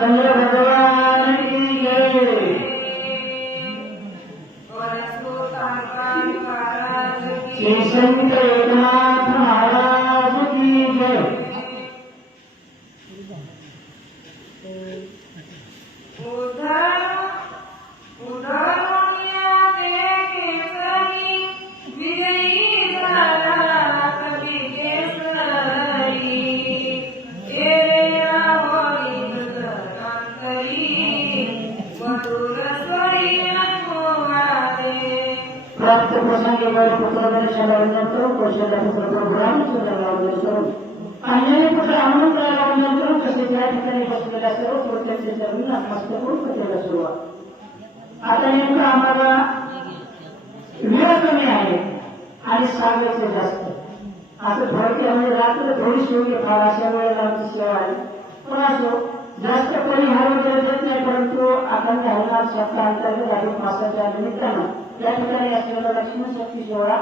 चंद्र भगवान की जय। श्री संत एकनाथ महाराज की जय। प्राप्त प्रसंगीवर पुत्रदर्शनाला वंदन करून कौशल्यापुत्र ब्राह्मणाला वंदन करून अन्याय पुत्र हनुमंताला वंदन करून तसेच या ठिकाणी बसलेल्या सर्व पुरुषांचे चरण नतमस्तक करून कथेला सुरुवात। आता नेमकं आम्हाला वेळ कमी आहे आणि सांगायचं जास्त असं थोडक्यात म्हणजे रात्र थोडी शिवली फार अशा वेळेला आमची सेवा आहे। पण असो जास्त कोणी हरवलेलं देत नाही, परंतु अखंड हरिनाम सप्ताह अंतर्गत अधिक मासाच्या निमित्तानं या ठिकाणी असलेला लक्ष्मी शक्ती सोहळा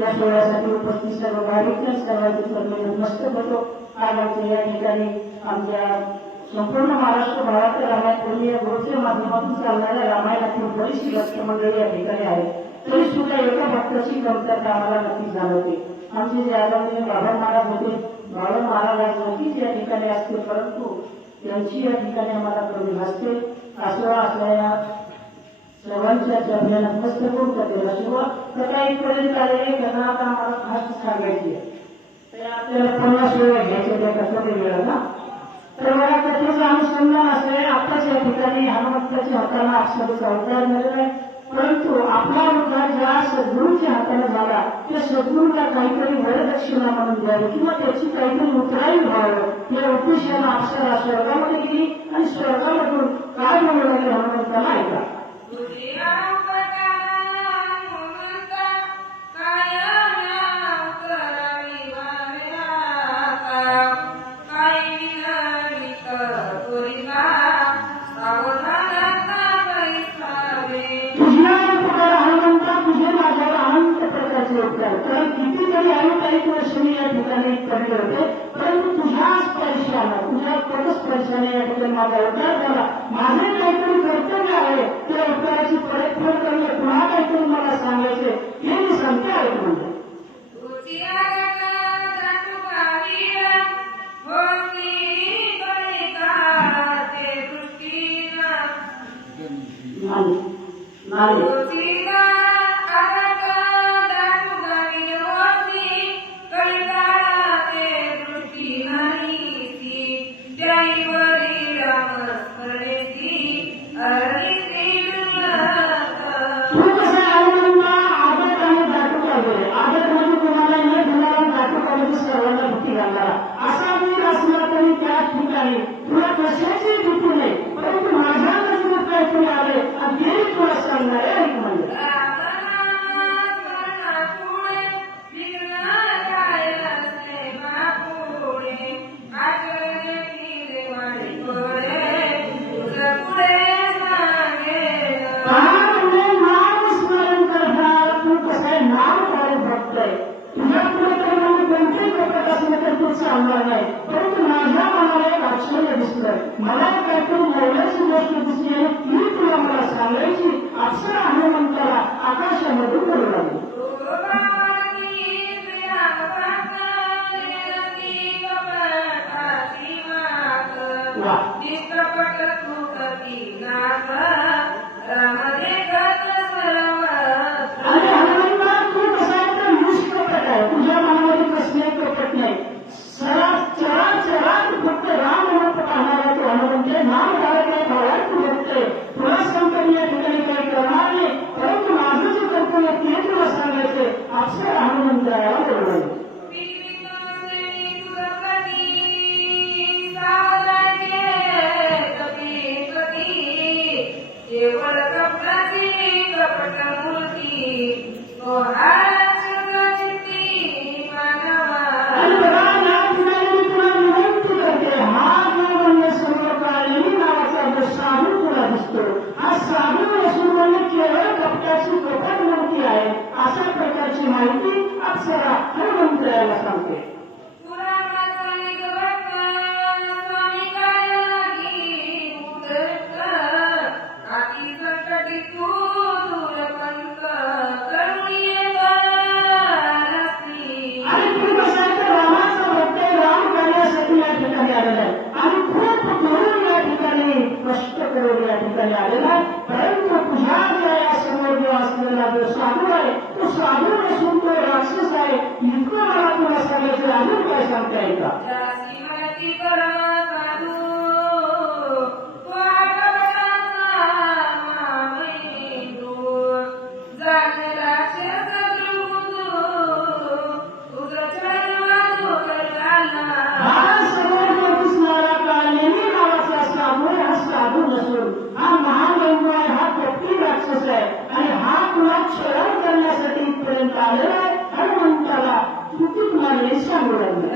या सोहळ्यासाठी उपस्थित सर्व भाविक सर्वांचे चरणी नतमस्तक होतो। आज या ठिकाणी आमच्या संपूर्ण महाराष्ट्र भागातील रामायण या गुरुच्या माध्यमातून चालणाऱ्या रामायणातील बरीचशी भक्त मंडळी या ठिकाणी आहे, तरी सुद्धा एका भक्ताची कमतरता आम्हाला नक्कीच जाणवते। आमचे जे आदरणीय बाबा महाराज होते, बाबा महाराज नक्कीच या ठिकाणी असते, परंतु त्यांची या ठिकाणी आम्हाला कमी नसते। असं असल्या सर्वांच्या चरणी नतमस्तक करून कथेला सुरुवात। कथा इथपर्यंत आलेली कथा आता आम्हाला खास सांगायची आहे, तर आपल्याला 50 वेळा घ्यायचे त्या कथेमध्ये वेळ ना। तर मला कथेचं अनुसंधान असं आहे, आताच या ठिकाणी हनुमंताच्या हाताला अक्षराचा अवतार मिळाला आहे, परंतु आपला उद्धार ज्या सद्गुरूच्या हाताने झाला त्या सद्गुरूला काहीतरी वरदक्षिणा म्हणून द्यावी किंवा त्याची काहीतरी उतराई व्हावं या उद्देशानं अक्षरा स्वर्गामध्ये गेली आणि स्वर्गामधून काय म्हणू लागले हनुमंताला ऐका। कारण कितीतरी अनेक वर्ष मी या ठिकाणी पडले होते, परंतु तुझ्या स्पर्शाला तुझ्या पदस्पर्शाने या ठिकाणी माझा उद्धार झाला। माझे काहीतरी कर्तव्य आहे, त्या उत्तराची परतफेड करणं पुन्हा काहीतरी मला सांगायचे हे मी सांगते ऐक म्हणजे। असा वीर असला तरी त्या ठिकाणी तुला कशाची भीती नाही, परंतु माझ्या नजरेत काहीतरी आले आणि ते तुला सांगणार आहे ऐक म्हणजे। परंतु माझ्या मनाला एक आश्चर्य दिसलं, मला काहीतरी नवल्याची गोष्ट दिसली आणि ती तुला मला सांगायची। अक्षर हनुमंताला आकाशामधून बोलू लागली। आणि हनुमंता तू कसा आहे तर निष्कपट आहे, तुझ्या मनामध्ये कसले कपट नाही। चराचरात फक्त राम म्हणत पाहणारा तो हनुमंत नाम घालायला भावात तू बघतोय, तुला सांगतो मी या ठिकाणी काही करणार नाही, परंतु माझं जे कर्तव्य ते तुला सांगायचे। अक्षर हनुमंताला बोलवलं। केवळ सांगता येईल का? हनुमंताला चुकीत मारले सांगू लागले.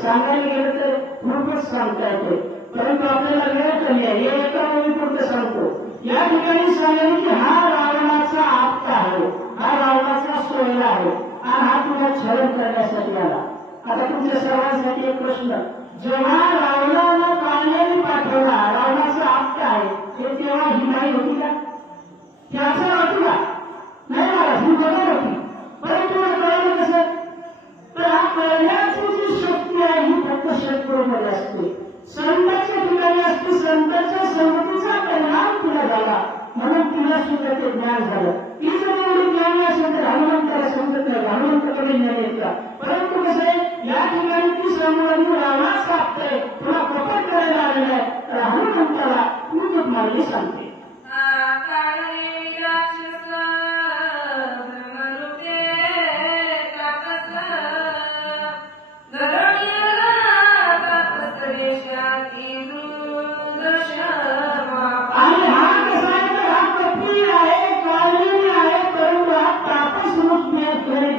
सांगायला गेलं तर खूपच सांगता येते, परंतु आपल्याला वेळ कमी आहे. हे एका ओळीपुरतं सांगतो. या ठिकाणी सांगेल की हा रावणाचा आपटा आहे, हा रावणाचा सोयरा आहे आणि हा तुला छळण करण्यासाठी आला. आता तुमच्या सर्वांसाठी एक प्रश्न, जेव्हा रावणाला काण्याने पाठवला, रावणाचा आपटा आहे, हे तेव्हा ही नाही होती का? त्याचं होती का? नाही मला ही बरोबर होती. परंतु कळलं कसं? तर हा कळण्याची जी शक्ती आहे ही फक्त शत्रूमध्ये असते, संतांच्या ठिकाणी असते. संतांच्या संगतीचा परिणाम तुला झाला म्हणून तुला सुद्धा ते ज्ञान झालं. ती जर एवढी ज्ञान असेल तर हनुमंताला समजत नाही, हनुमंताकडे ज्ञान येत का? परंतु कसं आहे, या ठिकाणी ती समोर रावणाच कापतंय, तुला कपट करायला आलेलं आहे, तर हनुमंताला तू मारली सांगते.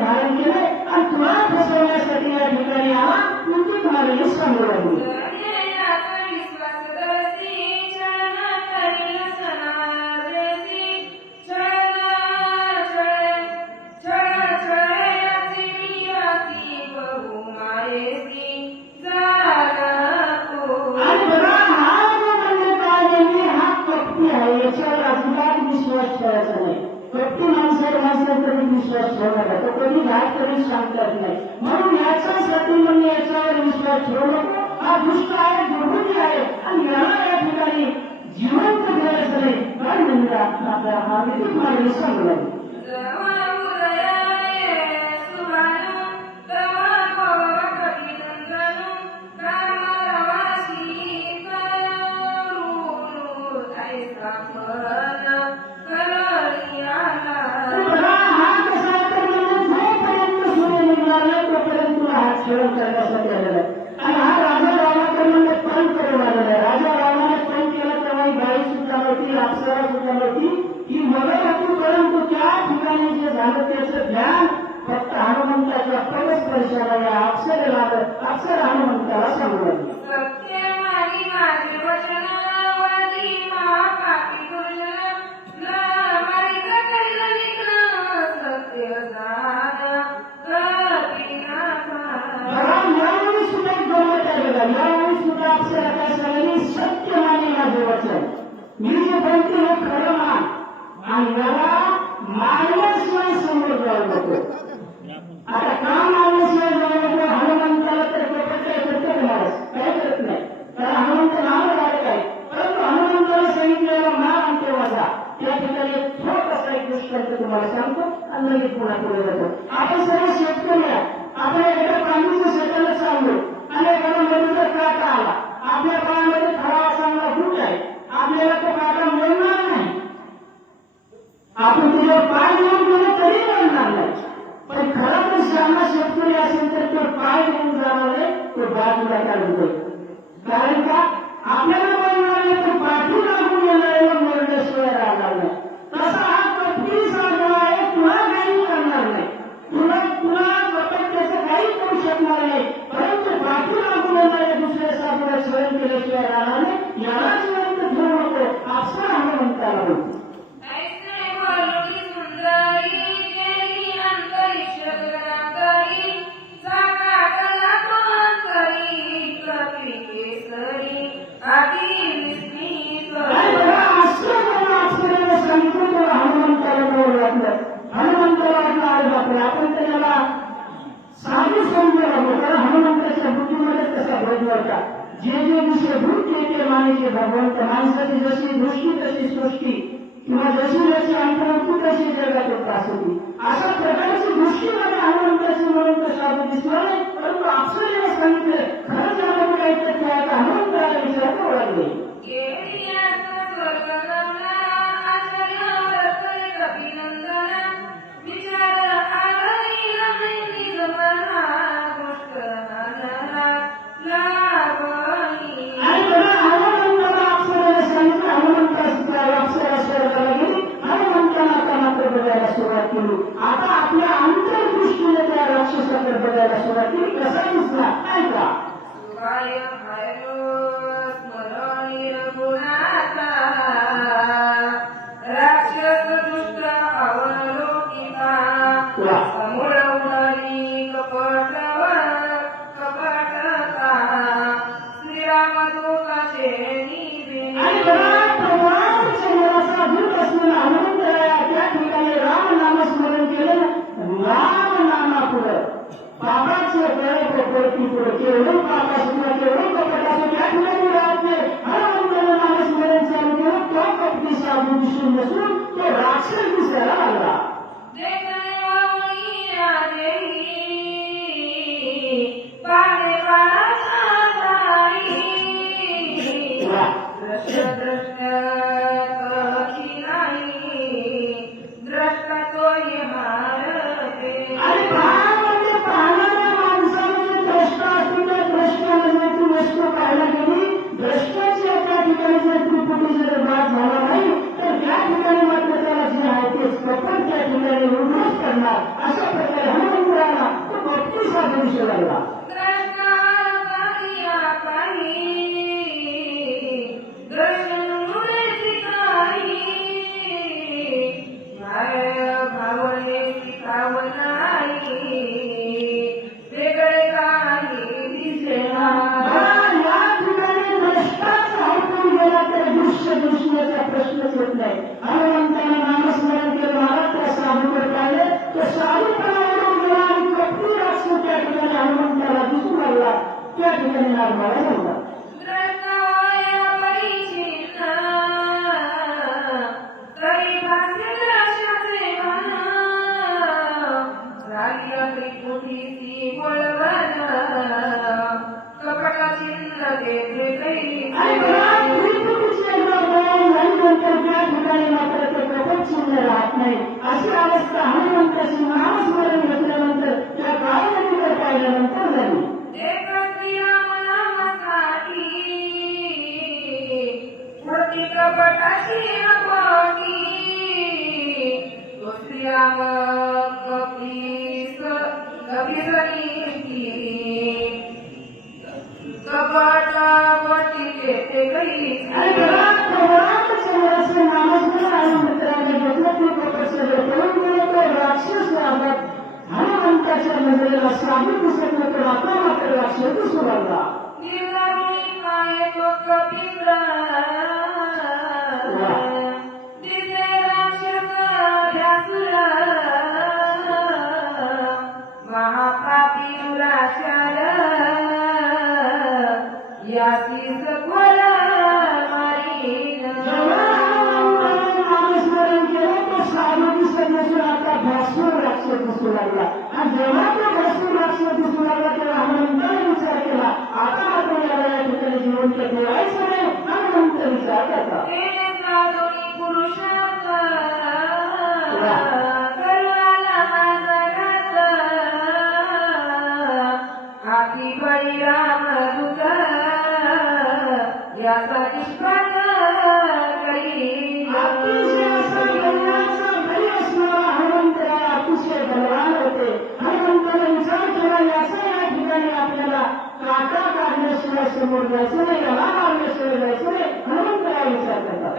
धारण केले आणि तुला फसवण्यासाठी या ठिकाणी आला, तुमची तुम्हाला सांगू लागली. आणि बघा हा जो म्हणजे काय हा कपटी आहे, याच्यावर अजिबात विश्वास ठेवायचा नाही. कपटी माणसावर कधी विश्वास ठेवणार नाही, तो कधी घात कधी सांगतात नाही. म्हणून याच्यासाठी म्हणजे याच्यावर विश्वास ठेवू नको. हा दुष्ट आहे, दुर्बुद्धी आहे आणि याला या ठिकाणी जिवंत ठेवायचं नाही. काय म्हणजे आपला हा विधी तुम्हाला सांगू लागेल. छळण करण्यासाठी आलेला आहे आणि हा राजा रावणाकडे पण करून आलेला आहे. राजा रावणाने पण केलं तेव्हा ही बाई सुद्धा नव्हती, अप्सरा सुद्धा नव्हती, ही मदत होती. परंतु त्या ठिकाणी जे झालं त्याचं ज्ञान फक्त हनुमंताच्या परस्पर्शाला या अप्सरेला आलं. अप्सरा हनुमंताला सांगू लागली. सत्य माने माझे वचन, मी जे बोलते हे खरं मान आणि याला मारल्याशिवाय समोर जाऊ नको. आता का मारल्याशिवाय जाऊ नको? हनुमंताला तर कपट काय करते का माणूस? काय करत नाही, कारण हनुमंत नाव झालं काय. परंतु हनुमंताला सांगितलेला मान आणि ते वाजा. त्या ठिकाणी एक छोटासा एक दृष्टांत तुम्हाला सांगतो आणि लगेच पुन्हा पुढे जातो. आपण सर्व शेतकरी आहे, आपण एखाद्या प्राणीचं शेताला चाललो आणि एखादा मधूचा काटा आला, आपल्या पायामध्ये खराब चांगला फूट आहे, आपल्याला तो काटा मिळणार नाही. आपण तुझ्यावर पाय घेऊन गेलो तरी मिळणार नाही. पण खरं तर श्यामा शेतकरी असेल तर तो पाय घेऊन जाणार नाही, तो बाजूला काढतोय. कारण का आपल्याला मिळणार नाही तर पाठी लागून येणाऱ्याला मिळण्याशिवाय राहणार नाही. तसा हा कपटी साधना आहे, तुला काही करणार नाही, तुला त्याचं काही करू शकणार नाही. परंतु पाठी लागून येणाऱ्या दुसऱ्या साधना स्वयं केल्याशिवाय राहणार नाही. याला जिवंत ठेवू नको. अप्सरा हनुमंताला बोलतो. आधी जे जे दिसे भूत ते मानेचे भगवंत, माणसाची जशी दृष्टी तशी सृष्टी, किंवा जशी जशी अंतरंतू तशी जगात असती, अशा प्रकारची दृष्टीमध्ये हनुमंताची म्हणून तर साधू दिसला नाही. परंतु आपलं जेव्हा सांगितलं खरं झालं काय तर त्या हनुमंताला विचारता ओळखले. आता आपल्या अंतर्दृष्टीने त्या राक्षसाकडे बघायला सुरुवात केली. कसा दिसला काय का राक्षस दुष्ट अवलोकिता कपटता श्रीरामदूताचे त्या ठिकाणी राम नामस्मरण केलं. राम नामापुढं बाबाचे प्रती पुढे केवढं पापासून केवढं कपटाचं त्या ठिकाणी राहते. हनुमंतानं नामस्मरण चालू केलं. तो कपटी साधू दिसून नसून तो राक्षस दिसायला लागला. अशा प्रकारे हनुमंतराला तो भक्ती साधू दिसू लागला. प्रश्नच येत नाही. हनुमंताने नामस्मरण केलं. महाराज त्या साधूकडे पाहिले. तो साधू पणावरून गेला आणि कपटी राक्षस त्या ठिकाणी हनुमंताला दिसू लागला. त्या ठिकाणी नागमाला लागला. राहत नाही. अशी अवस्था हनुमंताची नामस्मरण घेतल्यानंतर त्या काळानंतर पाहिल्यानंतर झाली. हनुमंताच्या नजरेला साधू दिसत नव्हतं. आता मात्र राक्षस दिसू लागला. नामस्मरण केलं तो साधू दिसत नसून आता भस्म राक्षस दिसू लागला. आणि जेव्हा तो भस्म राक्षस दिसू लागला तेव्हा हनुमंताने विचार केला आता मात्र याला या ठिकाणी जिवंत ठेवायचं नाही. हनुमंत विचार करता अतिशय बलवान होते. हनुमंताने विचार केला याचा या ठिकाणी आपल्याला काटा काढण्याशिवाय समोर जायचं नाही. याला मारण्याशिवाय जायचं नाही. हनुमंताला विचार करतात.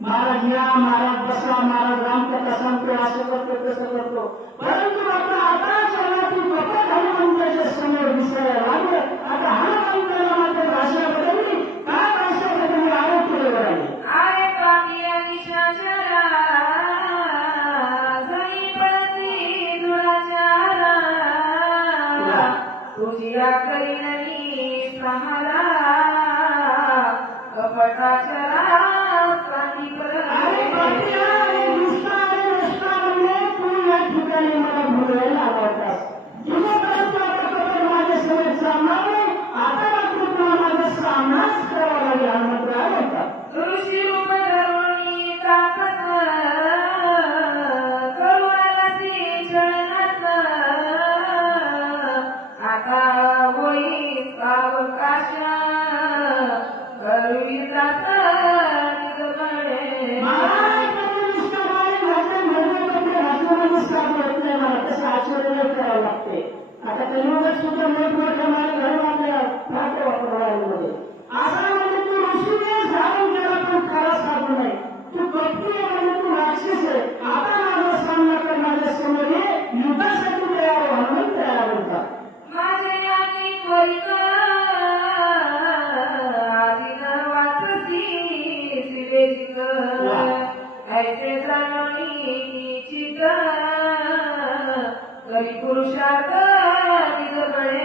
महाराज या, महाराज बसा, महाराज रामकथा सांगतो असं करतो करतो तसं करतो. परंतु आता आता शहरातील कपट हनुमंताच्या समोर दिसायला लागलं. आता हनुमंताला मात्र भाषा बदलली. काय भाषा बदलली? आरोप केले आहे. आरे पापिया निशाचरा झळी पडती धुळाचारा तुझिया करीननी सहाला कपटाचरा अरे बापरे, अरे दुष्टा आणि नष्टा म्हणले तू या ठिकाणी मला भुलवायला आला होतास. तुझ्यापर्यंत आता कपट माझ्या समोर सामणार नाही. आता मात्र तुला माझा सामनाच करावा लागेल. हनुमंतराय म्हणतात ऋषी रूप धरुणी ताकद करुणालसी चळणत आता होई सावकाश करुई जात निजबळे. महाराज कधी निष्ठावान भजन भजन कधी हातूनच काम होत नाही. मला तसं आचरण करावं लागते. आता कलियुगात सुद्धा मोठमोठ्या मागे घरून आपल्याला फाटे वापरवायमध्ये असा म्हणजे तू ऋषीने धारण केला पण खरा साधू नाही. तू कपटी आहे म्हणजे तू राक्षस आहे. आता माझा सामना कर, माझ्या समोर ये. युद्धासाठी तयार हो. हनुमंत तयार होतात. माझे आणि त्वरित आदिन वाचती शिवेजित ऐसे जाणवणी निश्चित करी पुरुषार्थ निजबळे.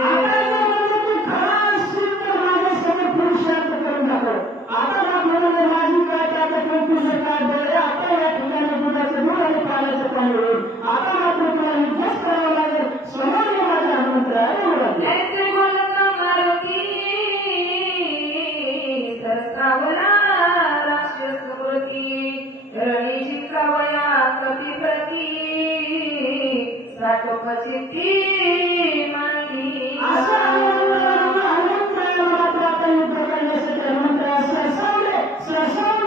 आता म्हणजे तू खरा असशील तर माझ्या समोर पुरुषार्थ करून दाखव. आता म्हणजे माझी काय ताकद नाही, तुझं काय बळ आहे. आता या ठिकाणी दुधाचं दूध आणि पाण्याचं पाणी होईल. आता मात्र तुला युद्धच करावं लागेल. समोर ये माझ्या हनुमंतराय म्हणाले. ऐसे बोलत मारुती सरसावला राक्षस मूर्ती रणी जिंकावया कपिप्रती साठोपचिती मांडली. अशा हनुमंतरायाला मात्र आता युद्ध करण्यासाठी हनुमंतराय सरसावून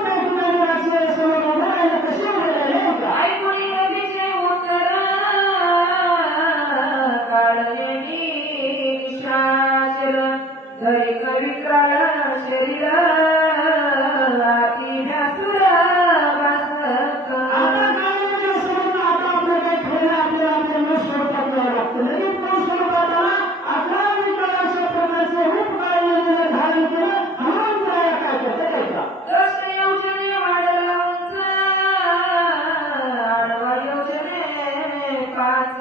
त्या ठिकाणी राक्षसासमोर उभं राहिलं. कसे उभे राहिले का? ऐकुणी अभिषे उत्तर काढलेली निशाचर धरी कवित्राळ शरीर आती व्यासुर वासक. आता काय म्हणजे समजून आता आपलं काही ठेवलं आपल्याला आपल्या न स्वरूपात यावं लागतं. लगेच न स्वरूपात आला. 11 अशा प्रकारचे रूप काढलेलं धारण केलं. हनुमंतराया काय करतं काय का? दश योजने वाढला उंच आडवा योजने 5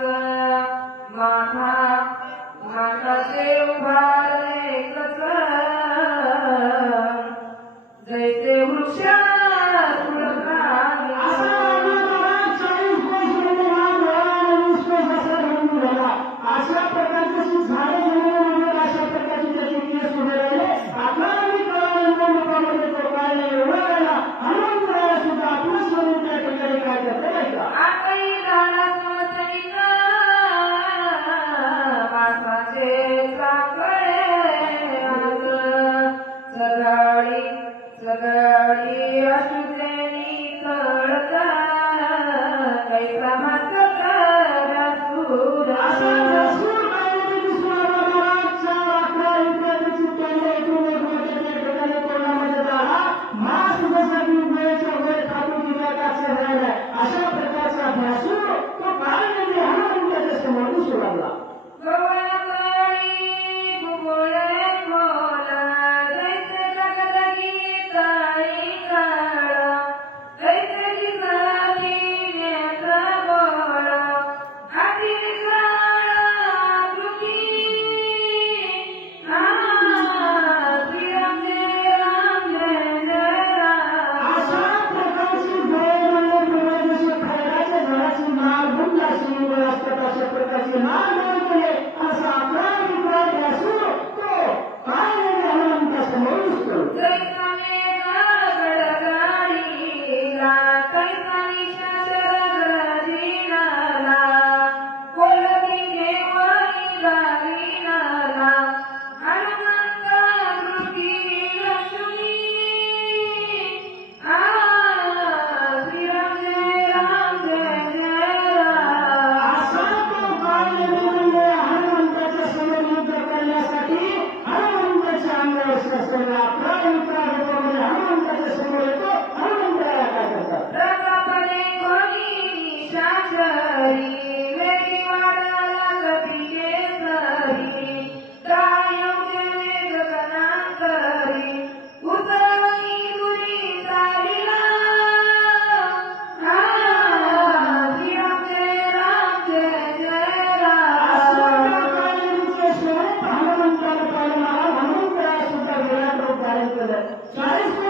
माथाचे उभारले कच जैसे वृक्ष तुळकावे. असा अनाथाला 40 कोस म्हणजे मान झाला आणि 20 कोस असा धनुष्य झाला. अशा प्रकारची झाडे जमिनीवर अशा प्रकारची त्याचे केस उभे राहिले. आपल्याला मी कळालं लोकांमध्ये तो काढला एवढा राहिला. हनुमंतराया सुद्धा आपलं स्वरूप त्या ठिकाणी काय करते नाही का? आकई झाला समसवित मासाचे काकडे आज सगळी अशुद्धेनी कळता कैसा मासक व्यासूर. असा व्यासूर काढलेली दिसून आला. महाराजच्या 11 इत्यादीची तोंड ऐकून एक मोठ्या त्या ठिकाणी तोंडामध्ये झाला. मांस जसा की वेळेच्या वेळ खातो की काय काचे राहिलाय. अशा प्रकारचा व्यासूर तो काढलेली हनुमंताच्या समोर दिसू लागला. गवळकळी फुगोळे खोल जैसे लगलगी ताई काळ जैसे दिसाती नेत्र गोळ हाती विक्राळ आकृती श्रीराम जय राम जय जय राम. अशा प्रकारची डोळे जसे खैराच्या झाडाची नाळ बुंद अशी निवड असतात अशा प्रकारची नाळ निवड केले. असा आपला विक्राळ व्यासूर तो काढलेल्या हनुमंतासमोर दिसतो. जैसा मेघ गडगडीला कैसा निशाचर गरजिनाला कोलती केवळी गालिनाला हनुमंत कृती लक्ष्मी श्रीराम जय राम जय जय राम. असा तो काढलेले म्हणजे हनुमंताच्या समोर युद्ध करण्यासाठी हनुमंताच्या अंगावर सगळा आपला विक्राळ होतो. म्हणजे हनुमंताच्या समोर येतो. हनुमंतराया काय करतात? रथापणे वेगी वाढला कपिके सरी त्रायौजे जगनांतरी उतरवणी दुरी चालिला श्रीराम जय जय राम हनुमंताला पाहिलं मला म्हणून त्या सुद्धा विराट रूप धारण केलं 40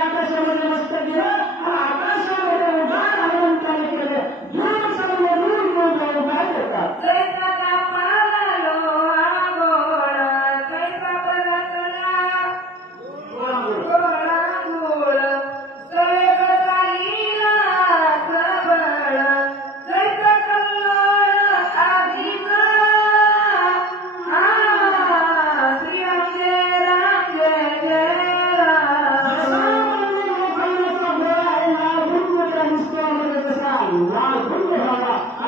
आकाशामध्ये मस्त गेलं आणि आकाशामध्ये उडान हनुमंताने केलं दूर समोर दूर दूर जाऊन काय करतात जैसा पाळलो आगोळ कैसा पलटला गोळांगोळ सवेग चालीला सबळ जैसा कल्लोळ आगीचा श्रीराम जय राम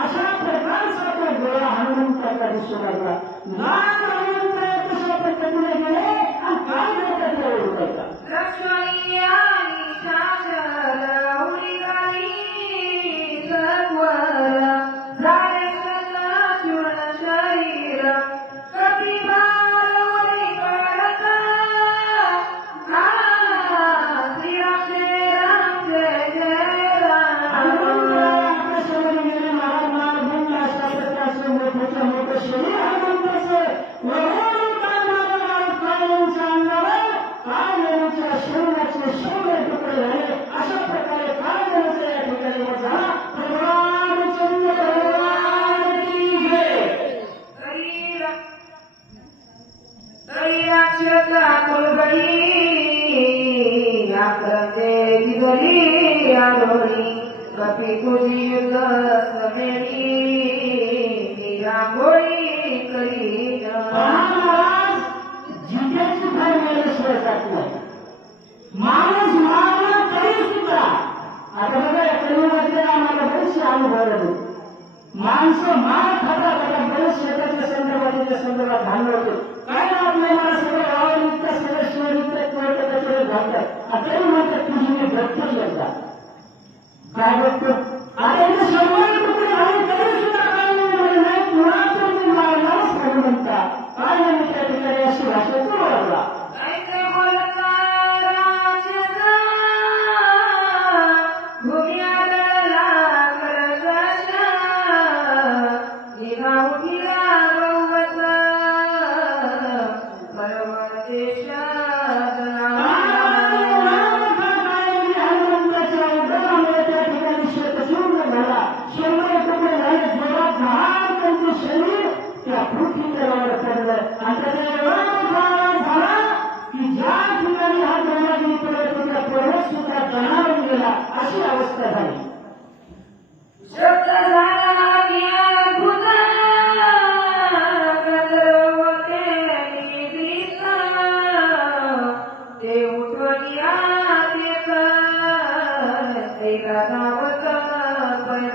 अशा प्रकारचा तो गोळा हनुमंताला दिसू लागला नाम हनुमंत कशा पद्धतीने गेले आणि काय करतात ते ओळखायचा लक्ष्मणी आणि शासर उडी सत्वर झाले चूर्ण शरीर कपिबालवरी काढता श्रीराम जय राम आकाशामध्ये गेले महाराज गुंड अशा प्रकारचे मोठं मोठं शरीर हनुमंताचं कायमच्या अंगावर कायमच्या शरीराचे 100 तुकडे झाले अशा प्रकारे कायमच्या या ठिकाणी झाला रामचंद्र भगवान की जय तरी राक्षसा कुलगडी आक्रते विजली आरोळी कपी तुझी युद्ध समेळी रांगोळी करी महाराज जिद्याची फार वेळेशिवाय जात नाही माणूस मारला तरी सुद्धा आता बघा या कलियुगातले आम्हाला बरेचसे अनुभव आले माणसं मार खाता खाता बरेच शेताच्या संदर्भात भांडण होते काय नाव नाही मला सगळं वावरित सगळं शिवरित कोर्ट त्याच्यावर घालतात आता म्हणतात तुझी मी बघतोच एकदा काय बघतो आता इथे 100 तुकडे झाले तरी सुद्धा काय नाही कुणाचं मी मारणारच हनुमंता काय नाही त्या ठिकाणी अशी भाषा तू बोलला ऐसे बोलता राक्षसा भूम्याला करकशा निघा उठिला गौवत परमदेश हनुमंताच्या उद्धारामुळे त्या ठिकाणी शेतशून्य झाला 100 तुकडे झाले जोरात घाण त्यांचे शरीर त्या पृथ्वीवर पडलं आणि त्याचा एवढा मोठा आवाज झाला की ज्या ठिकाणी हा ब्रह्मगिरी पर्वत होता पर्वत सुद्धा दणावून गेला अशी अवस्था झाली शब्द झाला की अद्भुत गंधर्व दिसला ते उठवल्या ते गावात आणि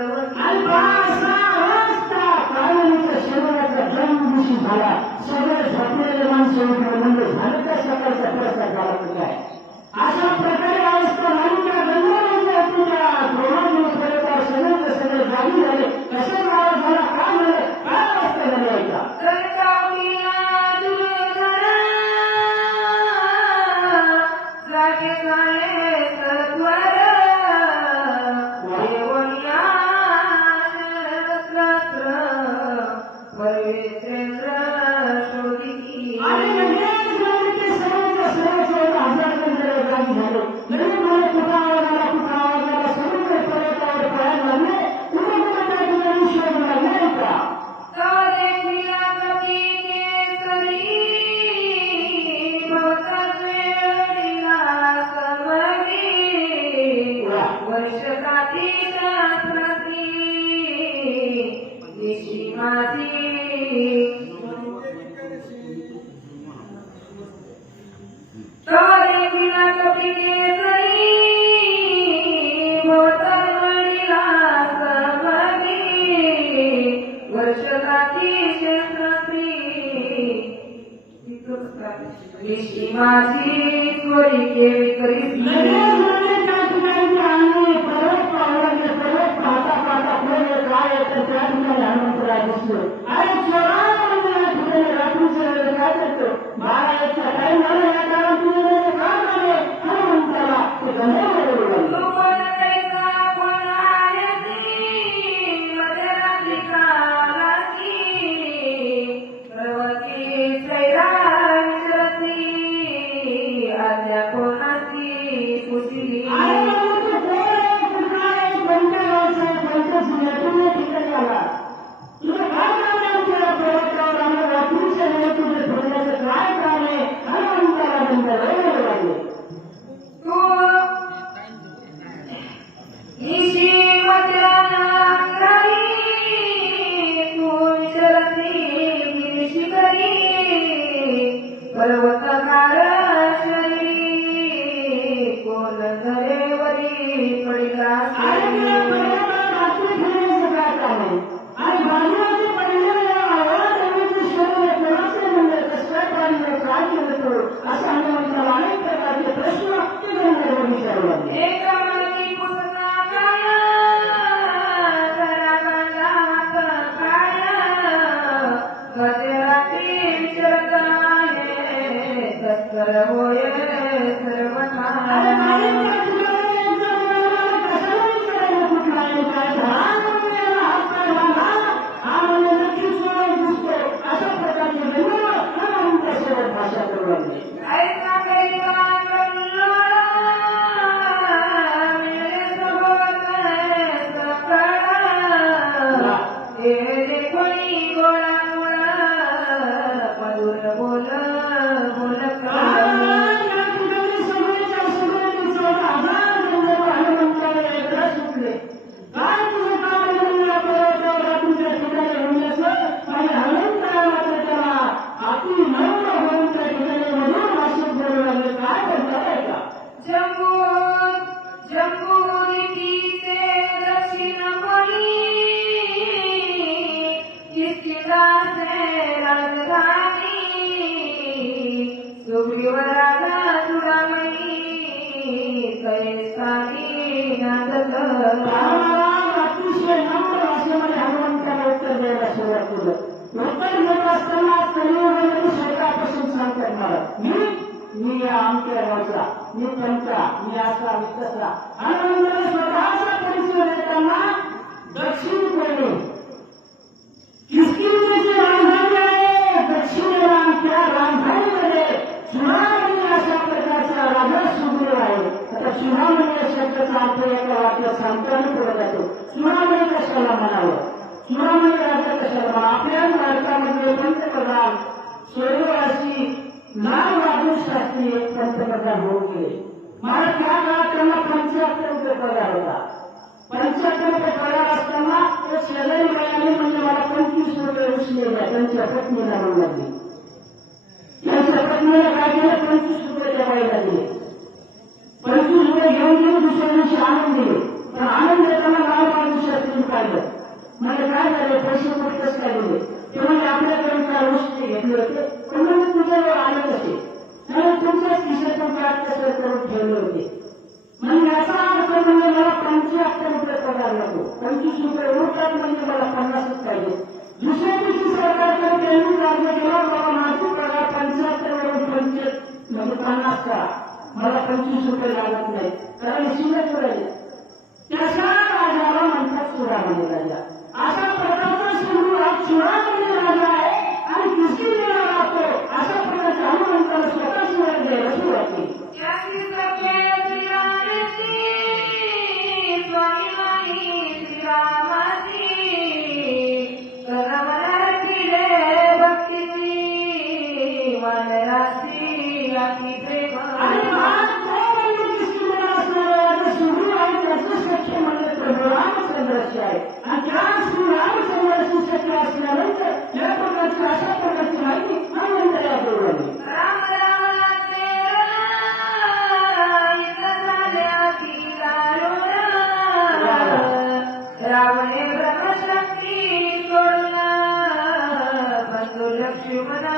असा अवस्था काळीच्या शरीराचा जन्मदिवशी झाला सगळे झोपलेले माणसं उठले म्हणजे झालं त्या सकाळचा प्रसाद झाला तर काय अशा प्रकारे अवस्था झाली त्या गंधर्वांच्या तुझ्या ब्रह्मगिरी पर्वतावर सगळे जागी झाले कशा गाव झाला काय झालं काय अवस्था झाली ऐका आणि लगेच ते सर्व हजार जागी झाले लगेच मला कुठं आवाज आला समुद्र पर्वतावर पळायला लागले कुठे कुठे त्या ठिकाणी शोध लागले ऐका वर्षकाठी शास्त्री दिशी माझी तोरे विना कपिके सरी भोतर वडिला समधी वर्षकाठी शास्त्री दिशी माझी त्वरी के विकरित लगेच त्या ठिकाणी पर्वत पाहायला गेले पर्वत पडला आणि त्या पर्वताला रात्री फिरण्याचं काय काम आहे? आणि बाजूला जे पडलेले आवाज देण्याचे शरीर कोणाचे म्हणजे कसं काय पाहिलं, काय केलं तो असं हनुमंताला अनेक प्रकारचे प्रश्न ते गंधर्व विचारू लागले. एका मागे पुसला काया, जरा बांधला हात काया, मध्यरात्री विचारत आहे, तत्पर होय सर्व अरे नाही, त्या ठिकाणी एकदा बोलायला कशाला विचारायला कुठला आहे काय झाला म्हणून याला हात पाय बांधा, हा म्हणजे नक्कीच वेळ दिसतो अशा प्रकारचे गंधर्व हनुमंतासोबत भाषा करू लागले. ऐसा कैसा कल्लोळा, मेरे सोबत ऐसा कळा, हे कोणी गोळा गोळा, मधुर बोल बोल या ठिकाणी सगळेच्या सगळे दिवसात हजार गंधर्व हनुमंताला एकदा सुटले. काय तुझं काम म्हणून या पर्वतावर रात्रीच्या ठिकाणी होण्याचं आणि हनुमंताला मात्र त्याला अति नम्र होऊन त्या ठिकाणी मधुर भाषेत बोलू लागले. काय बोलतात आहे का? जम्बूद्वीपीचे दक्षिण कोणी, किष्किंधाचे राजधानी, सुग्रीवराजा चूडामणी, कैसानी नांदत. महाराज अतिशय नम्र भाषेमध्ये हनुमंताला उत्तर द्यायला सुरुवात केलं. उत्तर देत असताना कलियुगामध्ये स्वतःपासून सांगतात मला, मी या आमच्या गावचा, मी पंचा, मी असा मी तसा. हनुमंताला स्वतःचा परिचय देताना दक्षिणेकडे किष्किंधेची राजधानी आहे, दक्षिणेला त्या राजधानीमध्ये चूडामणी अशा प्रकारचा राजा सुग्रीव आहे. आता चूडामणी या शब्दाचा अर्थ एका वाक्यात सांगताना पुढे जातो. चूडामणी कशाला म्हणावं, चूडामणी राजा कशाला म्हणावं? आपल्या भारतामध्ये पंतप्रधान स्वर्गवासी लालबहादूर शास्त्री एक पंतप्रधान होऊन गेले. मला त्या काळात त्यांना 75 रुपये पगार होता. 75 रुपये पगार असताना तो शेजारी बाईने म्हणजे मला 25 रुपये उसने द्या, त्यांच्या पत्नीला म्हणू लागली. त्यांच्या पत्नीला काय केलं, 25 रुपये त्या बाईला दिले. 25 रुपये घेऊन गेले, दुसऱ्या दिवशी आनंद दिले. पण आनंद देताना लालबहादूर शास्त्री पाहिलं, म्हणजे काय झाले, पैसे कुठेच काय दिले. ते म्हणजे आपल्याकडून काय उसने घेतले होते, पण म्हणजे तुझ्यावर आले कसे, कारण तुमच्याच खिशातून काय कसं करून ठेवले होते. म्हणजे याचा अर्थ म्हणजे मला 75 रुपये पगार नको, 25 रुपये उरतात म्हणजे मला 50च पाहिजे. दुसऱ्या दिवशी सरकारकडे त्यांनीच अर्ज केला, बाबा माझी पगार 75 वरून 25 म्हणजे 50 करा, मला 25 रुपये लागत नाही, कारण शिल्लक राहिले. त्याच्या राजाला म्हणतात चूडामणी राजा. अशा प्रकारचा सुरू हा चूडामणी राजा आहे आणि किष्किंधेला राहतो. अशा प्रकारचे हनुमंताला स्वतःच वर द्यायला सुरुवात केली. त्याची सखे श्रीरामाची, स्वाभिमानी श्रीरामाची, करमरती रे भक्तीची, वानराची अति प्रेम. आणि आज जो म्हणजे किष्किंधेला असणारा राजा सुरू आहे त्याचे सख्य म्हणजे प्रभू रामचंद्राचे आहे. आणि त्या श्री रामचंद्राची सख्य असल्यानंतर या प्रकारची अशा प्रकारची माहिती हनुमंताला बोलवली. राम रावणाचे युद्ध झाल्या किल्लारोला, रावणे ब्रह्मशक्ती सोडून बंधू लक्ष्मणा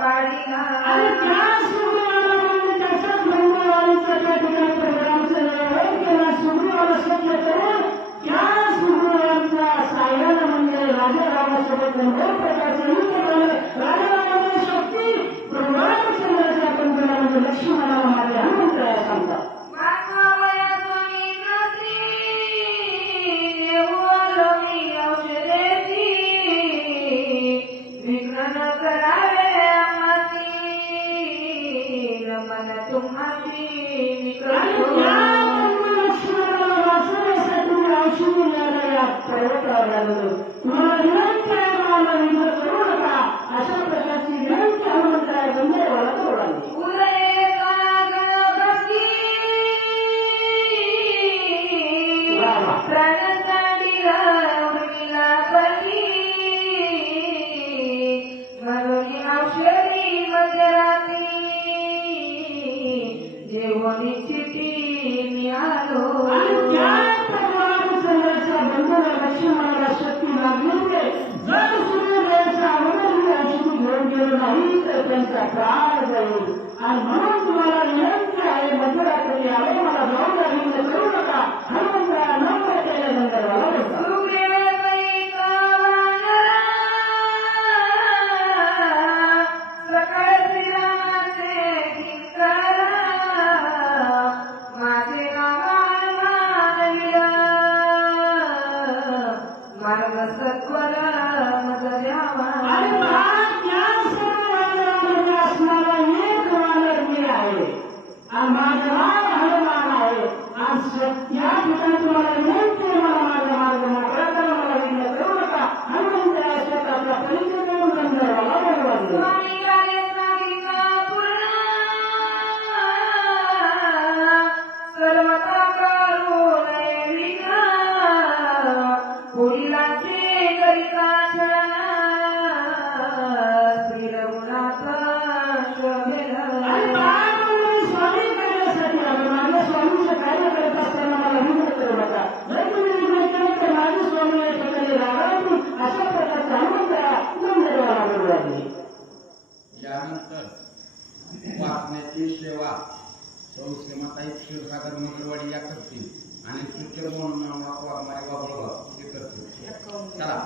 काढिला. आणि त्या सुग्रीवाला म्हणजे त्याच्याच बंधुवालीचा त्या ठिकाणी प्रभुरामचंद्र वध केला. सुग्रीवाला सख्य करून त्या सुग्रीवालांच्या साह्यानं म्हणजे राजा रामासोबत गंभीर प्रकारचे युद्ध झाले. राजा रामाची शक्ती प्रभुरामचंद्राच्या बंधूला म्हणजे लक्ष्मणाला मारले हनुमंतराया सांगतात. मागवाया स्वामी नसी, देवलो मी औषधेची, विघ्न न करावे आम्हासी, रमण तुम्हासी आणि निकट. त्या बंधू लक्ष्मणाला वाचवण्यासाठी मी औषधी न्यायला या पर्वतावर आलेलो. तुम्हाला विनंती आहे, मला विघ्न करू नका, अशा प्रकारची विनंती हनुमंतराया गंधर्वाला करू लागली. उदये गणपती, वा वा. प्राणसाठी उर्मिलापती, म्हणून औषधी मध्यरात्री, जेवणी चिठी मी आलो. केलं नाही तर त्यांचा प्राण जाईल. आणि म्हणून तुम्हाला विनंती आहे, मध्यरात्री आले मला जाऊन विनंती करू नका. हनुमंतराया नम्र केले गंधर्वाला बोलतात. आणि महान ज्ञान सर्व वानरांमध्ये असणारा एक वानर मी आहे आणि माझं नाव हनुमान आहे. आणि त्या ठिकाणी तुम्हाला विनंती आहे, मला माझा मार्ग मोकळा करा, मला विनंती करू नका. हनुमंतराया स्वतःचा परिचय देऊन गंधर्वाला बोलवले. आणि महाराजांनी स्वामी करण्यासाठी आले. माझ्या स्वामीचं कार्य करत असताना मला विनंती करू नका. जर तुम्ही विनंती केलं तर माझे स्वामी या ठिकाणी रागावतील. अशा प्रकारचा हनुमंतराया गंधर्वाला बोलवले. यानंतर वाचण्याची सेवा सौ श्रीमाताई क्षीरसागर मंगळवाडी या करतील आणि सुचर म्हणून वाघमारे बाबा हे करतील. चला.